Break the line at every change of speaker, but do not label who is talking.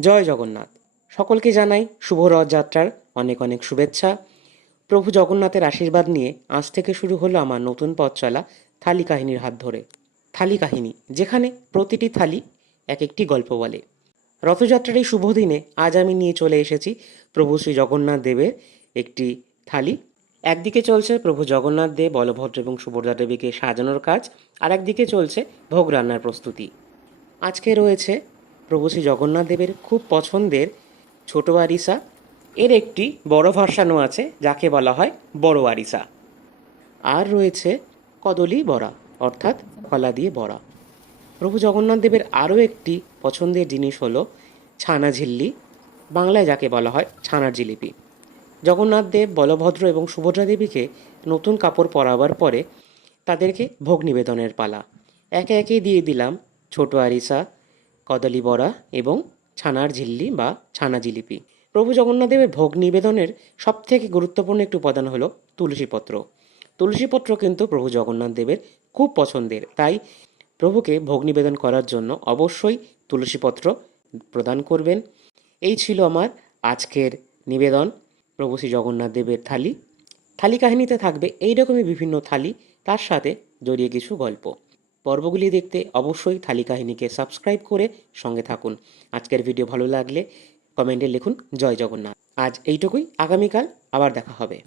জয় জগন্নাথ। সকলকে জানাই শুভ রথযাত্রার অনেক অনেক শুভেচ্ছা। প্রভু জগন্নাথের আশীর্বাদ নিয়ে আজ থেকে শুরু হলো আমার নতুন পথ চলা থালি কাহিনীর হাত ধরে। থালি কাহিনী, যেখানে প্রতিটি থালি এক একটি গল্প বলে। রথযাত্রার এই শুভ দিনে আজ আমি নিয়ে চলে এসেছি প্রভু শ্রী জগন্নাথ দেবের একটি থালি। একদিকে চলছে প্রভু জগন্নাথ দেব, বলভদ্র এবং সুভদ্রা দেবীকে সাজানোর কাজ আর একদিকে চলছে ভোগ রান্নার প্রস্তুতি। আজকে রয়েছে প্রভু শ্রী জগন্নাথ দেবের খুব পছন্দের ছোট আরিসা। এর একটি বড় ভার্সানও আছে, যাকে বলা হয় বড় আরিসা। আর রয়েছে কদলি বড়া, অর্থাৎ কলা দিয়ে বড়া। প্রভু জগন্নাথ দেবের আরও একটি পছন্দের জিনিস হলো ছানা ঝিল্লি, বাংলায় যাকে বলা হয় ছানার জিলিপি। জগন্নাথ দেব, বলভদ্র এবং সুভদ্রা দেবীকে নতুন কাপড় পরাবার পরে তাদেরকে ভোগ নিবেদনের পালা। একে একে দিয়ে দিলাম ছোট আরিসা কদলি বড়া এবং ছানার ঝিল্লি বা ছানা জিলিপি প্রভু জগন্নাথ দেবের ভোগ নিবেদনের সবথেকে গুরুত্বপূর্ণ একটি উপাদান হলো তুলসীপত্র। তুলসীপত্র কিন্তু প্রভু জগন্নাথ দেবের খুব পছন্দের। তাই প্রভুকে ভোগ নিবেদন করার জন্য অবশ্যই তুলসীপত্র প্রদান করবেন। এই ছিল আমার আজকের নিবেদন প্রভু শ্রী জগন্নাথদেবের থালি। থালি কাহিনীতে থাকবে এই রকমই বিভিন্ন থালি, তার সাথে জড়িয়ে কিছু গল্প। পর্বগুলি দেখতে অবশ্যই থালি কাহিনীকে সাবস্ক্রাইব করে সঙ্গে থাকুন। আজকের ভিডিও ভালো লাগলে কমেন্টে লিখুন, জয় জগন্নাথ। আজ এইটুকুই। আগামীকাল আবার দেখা হবে।